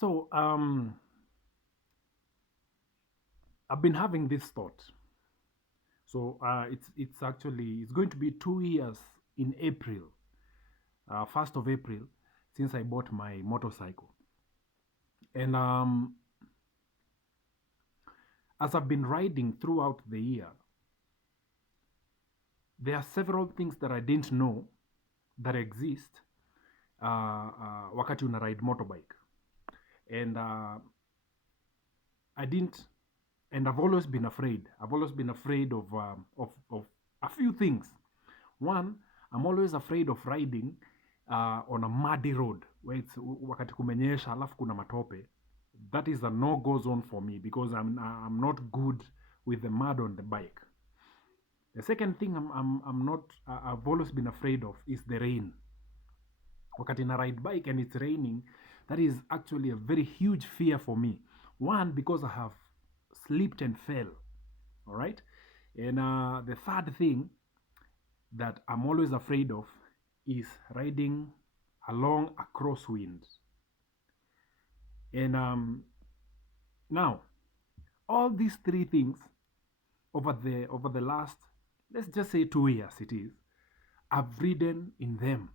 So I've been having this thought. So it's actually it's going to be 2 years in April, 1st of April, since I bought my motorcycle. And as I've been riding throughout the year, there are several things that I didn't know that exist wakati una ride motorbike. And I didn't, and I've always been afraid. I've always been afraid of a few things. One, I'm always afraid of riding on a muddy road where it's wakati kumenyesha alafu kuna matope. That is a no-go zone for me because I'm not good with the mud on the bike. The second thing I'm not I've always been afraid of is the rain. Wakati na ride bike and it's raining, that is actually a very huge fear for me. One, because I have slipped and fell. All right. And the third thing that I'm always afraid of is riding along a crosswind. And now, all these three things over the last, let's just say 2 years it is, I've ridden in them.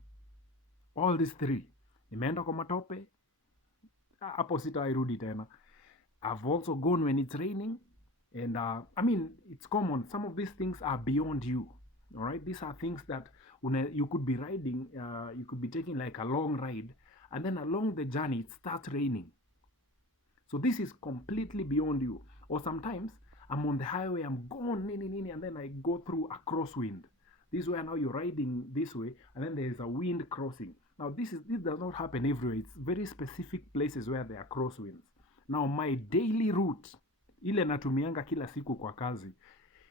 All these three. Nimeenda kwa matope, hapo sitawairudi tena. I've also gone when it's raining, and I mean it's common. Some of these things are beyond you. All right, these are things that you could be riding, you could be taking like a long ride, and then along the journey it starts raining. So this is completely beyond you. Or sometimes I'm on the highway, I'm going nini nini, and then I go through a crosswind. This way now you're riding this way, and then there is a wind crossing. Now this does not happen everywhere. It's very specific places where there are crosswinds. Now my daily route, ile natumianga kila siku kwa kazi,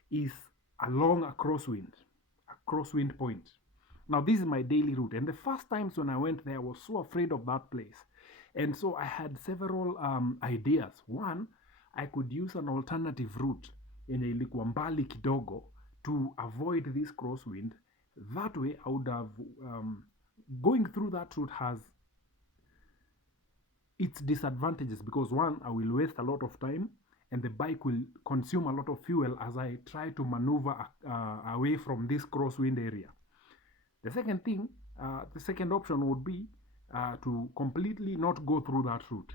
is along a crosswind point. Now this is my daily route, and the first times when I went there, I was so afraid of that place, and so I had several ideas. One, I could use an alternative route yenye ilikuwa mbali kidogo to avoid this crosswind. That way, I would have going through that route has its disadvantages because one, I will waste a lot of time and the bike will consume a lot of fuel as I try to maneuver away from this crosswind area. The second thing, the second option would be to completely not go through that route.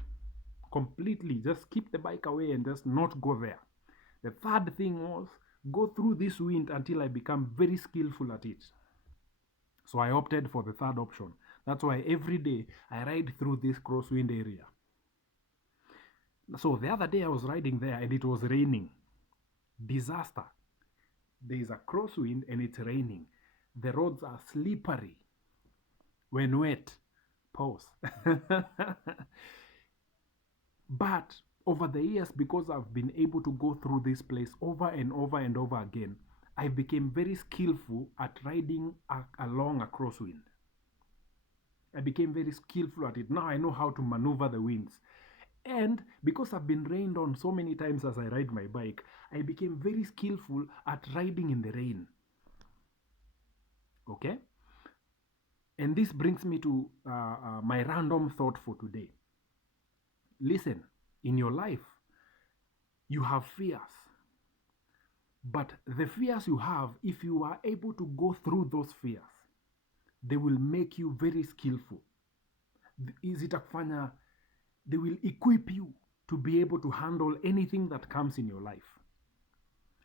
Completely, just keep the bike away and just not go there. The third thing was go through this wind until I become very skillful at it. So I opted for the third option. That's why every day I ride through this crosswind area. So the other day I was riding there and it was raining. Disaster. There is a crosswind and it's raining. The roads are slippery. When wet, pause. But over the years, because I've been able to go through this place over and over and over again, I became very skillful at riding along a crosswind. I became very skillful at it. Now I know how to maneuver the winds. And because I've been rained on so many times as I ride my bike, I became very skillful at riding in the rain. Okay? And this brings me to my random thought for today. Listen, in your life, you have fears. But the fears you have, if you are able to go through those fears, they will make you very skillful. Is it akufanya, they will equip you to be able to handle anything that comes in your life.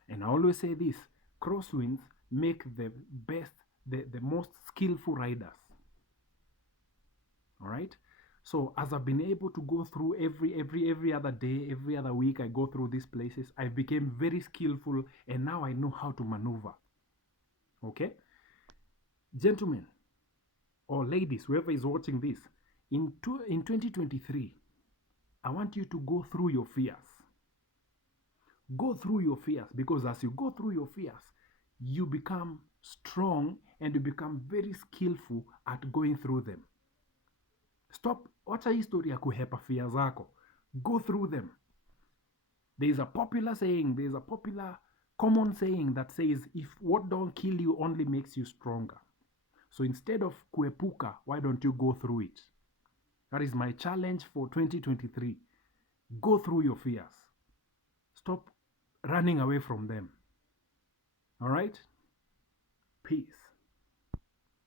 And I always say this, crosswinds make the best, the most skillful riders. All right? So as I've been able to go through every other day, every other week, I go through these places, I became very skillful and now I know how to maneuver. Okay? Gentlemen or ladies, whoever is watching this, in 2023, I want you to go through your fears. Go through your fears because as you go through your fears, you become strong and you become very skillful at going through them. Stop, wacha hii story ya kuhepa fear zako. Go through them. There is a popular saying, there is a popular common saying that says, if what don't kill you only makes you stronger. So instead of kuepuka, why don't you go through it? That is my challenge for 2023. Go through your fears. Stop running away from them. All right? Peace.